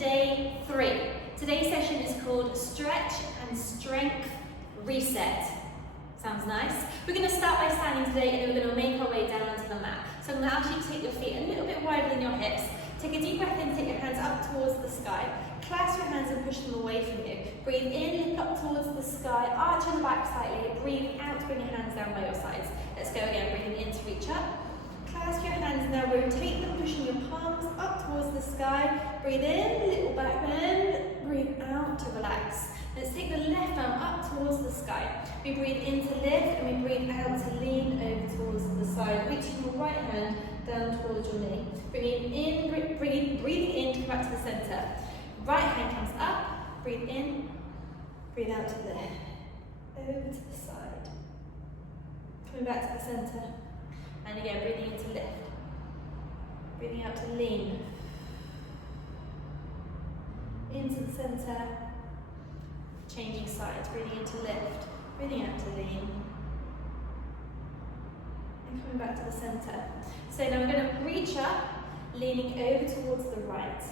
day 3. Today's session is called Stretch and Strength Reset. Sounds nice. We're going to start by standing today and then we're going to make our way down onto the mat. So I'm going to ask you to take your feet a little bit wider than your hips. Take a deep breath in, take your hands up towards the sky. Clasp your hands and push them away from you. Breathe in, look up towards the sky, arch your back slightly. Breathe out, bring your hands down by your sides. Let's go again, breathing in to reach up. Clasp your hands now, rotate them, pushing your palms up towards the sky. Breathe in, little back bend. Breathe out to relax. Let's take the left arm up towards the sky. We breathe in to lift and we breathe out to lean over towards the side. Reaching your right hand down towards your knee. Breathing in to come back to the center. Right hand comes up, breathe in, breathe out to lift. Over to the side. Coming back to the center. And again, breathing in to lift. Breathing out to lean. Into the center. Changing sides, breathing in to lift. Breathing out to lean. And coming back to the center. So now we're going to reach up, leaning over towards the right.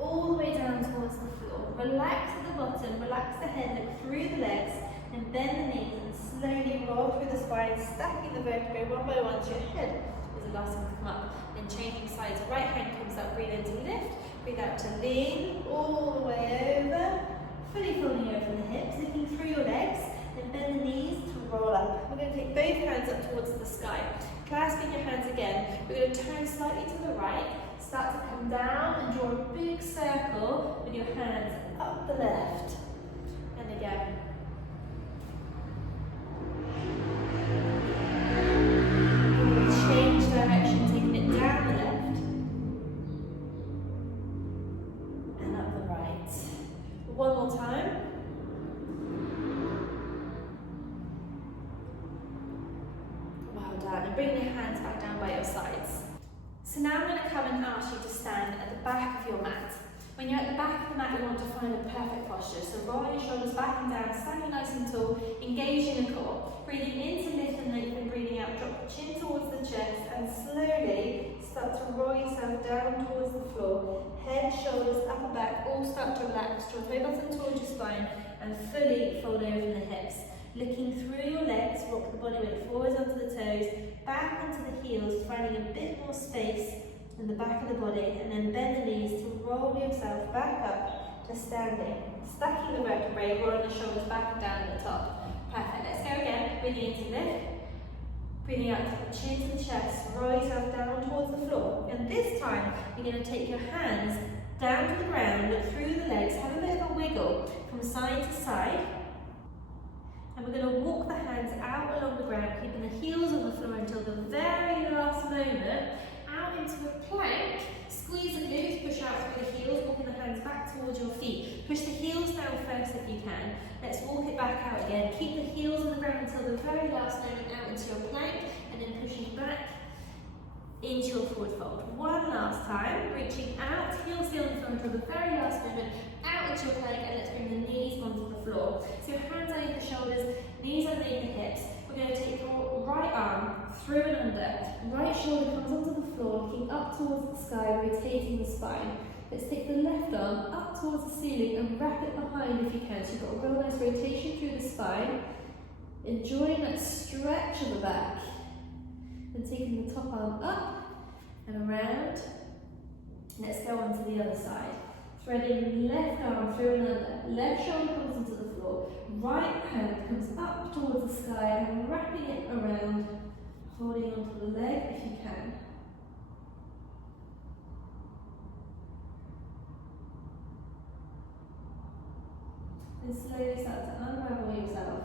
All the way down towards the floor. Relax at the bottom, relax the head, look through the legs, and bend the knees and slowly roll through the spine, stacking the vertebrae one by one so your head is the last one to come up. Then changing sides, right hand comes up, breathe in to lift, breathe out to lean, all the way over, fully folding over the hips, looking through your legs, then bend the knees to roll up. We're going to take both hands up towards the sky, clasping your hands again. We're going to turn slightly to the right, start to come down and draw a big circle with your hands up the left. And again. Change direction, taking it down the left. And up the right. One more time. Well done. And bring your hands back down by your sides. So now I'm going to come and ask you to stand at the back of your mat. When you're at the back of the mat, you want to find a perfect posture. So roll your shoulders back and down, standing nice and tall, engaging the core. Breathing in to lift and lengthen, breathing out, drop the chin towards the chest and slowly start to roll yourself down towards the floor. Head, shoulders, upper back, all start to relax. Draw the bottom towards your spine and fully fold over the hips. Looking through your legs, rock the body weight forwards onto the toes, back onto the heels, finding a bit more space in the back of the body, and then bend the knees to roll yourself back up to standing. Stacking the vertebrae, rolling the shoulders back and down at the top. Perfect. Let's go again. Breathing in to lift. Breathing out to the chin to the chest. Roll yourself down towards the floor. And this time, you're going to take your hands down to the ground, look through the legs, have a bit of a wiggle from side to side. And we're going to walk the hands out along the ground, keeping the heels on the floor until the very last moment. Out into a plank. Squeeze the glutes, push out through the heels, walking the hands back towards your feet. Push the heels down first if you can. Let's walk it back out again. Keep the heels on the ground until the very last moment out into your plank, and then pushing back into your forward fold. One last time, reaching out, heels on the floor until the very last moment, out into your plank, and let's bring the knees onto the floor. So your hands underneath the shoulders, knees underneath the hips. We're going to take your right arm through and under. Right shoulder comes onto the floor, looking up towards the sky, rotating the spine. Let's take the left arm up towards the ceiling and wrap it behind if you can. So you've got a real nice rotation through the spine. Enjoying that stretch of the back. And taking the top arm up and around. Let's go on to the other side. Threading left arm through and under. Left shoulder comes into the floor. Right hand comes up towards the sky and wrapping it around. Holding onto the leg if you can. And slowly start to unravel yourself.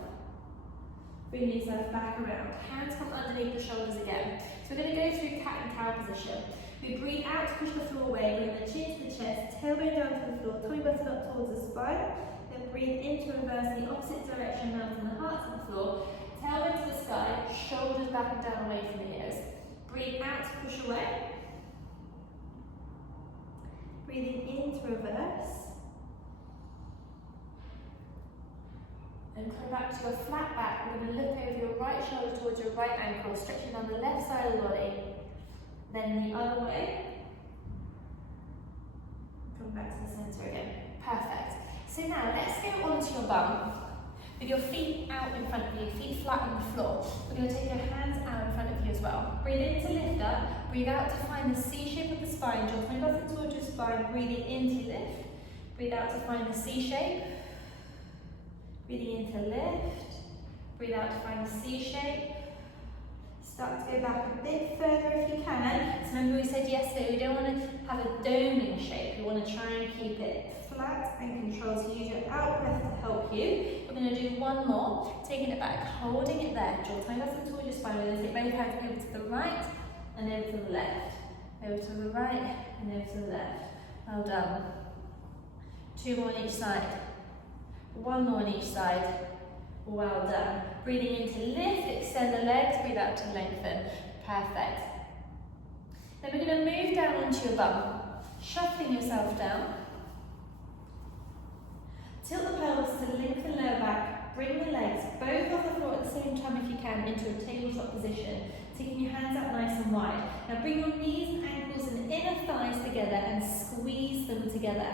Bring yourself back around. Hands come underneath the shoulders again. So we're going to go through cat and cow position. We breathe out to push the floor away, bring the chin to the chest, tailbone down to the floor, tummy button up towards the spine. Then breathe in to reverse in the opposite direction, mounting the heart to the floor. Tailbone to the sky, shoulders back and down away from the ears. Breathe out to push away. Breathing in to reverse. And come back to a flat back. We're going to look over your right shoulder towards your right ankle, stretching down the left side of the body. Then the other way. come back to the centre again. Perfect. So now let's go onto your bum with your feet out in front of you, feet flat on the floor. We're going to take your hands out in front of you as well. Breathe in to lift up, breathe out to find the C shape of the spine. Draw your toes up towards your spine, breathing in to lift. Breathe out to find the C shape. Breathing in to lift. Breathe out to find the C shape. Start to go back a bit further if you can. So remember we said yesterday we don't want to have a doming shape. We want to try and keep it flat and controlled. So use your out breath to help you. We're going to do one more. Taking it back, holding it there. Draw the toes up towards your spine. We're going to take both hands over to the right and over to the left. Over to the right and over to the left. Well done. 2 more on each side. 1 more on each side. Well done. Breathing in to lift, extend the legs, breathe out to lengthen. Perfect. Then we're going to move down onto your bum, shuffling yourself down. Tilt the pelvis to lengthen lower back, bring the legs both off the floor at the same time if you can into a tabletop position, taking your hands out nice and wide. Now bring your knees and ankles and inner thighs together and squeeze them together.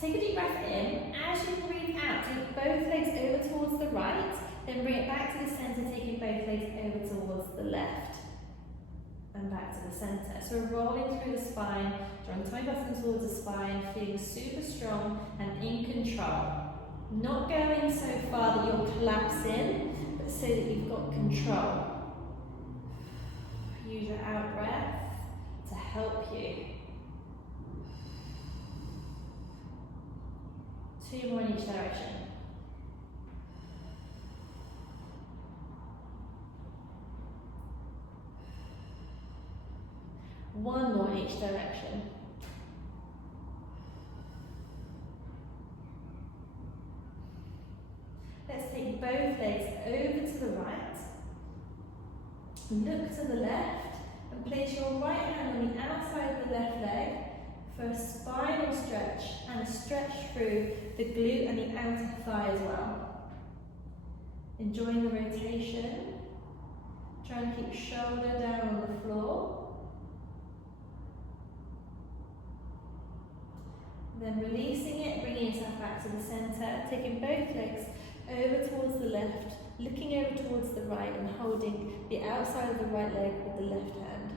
Take a deep breath in. As you breathe out, take both legs over towards the right, then bring it back to the centre, taking both legs over towards the left and back to the centre. So we're rolling through the spine, drawing tummy button towards the spine, feeling super strong and in control. Not going so far that you're collapsing, but so that you've got control. Use your out breath to help you. 2 more in each direction. One more in each direction. Let's take both legs over to the right, look to the left, and place your right hand on the outside of the left leg for a spinal stretch and a stretch through the glute and the outer thigh as well. Enjoying the rotation. Try and keep shoulder down on the floor. Then releasing it, bringing yourself back to the centre, taking both legs over towards the left, looking over towards the right and holding the outside of the right leg with the left hand.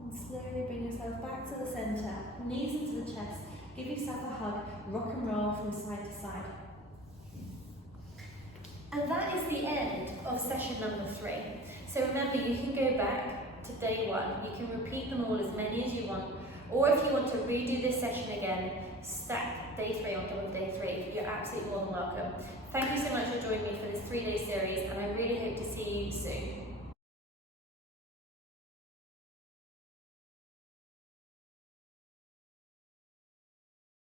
And slowly bring yourself back to the centre, knees into the chest, give yourself a hug, rock and roll from side to side. And that is the end of session number 3. So remember, you can go back to day 1, you can repeat them all as many as you want, or if you want to redo this session again, stack day 3 on top of day 3, you're absolutely more than welcome. Thank you so much for joining me for this 3-day series, and I really hope to see you soon.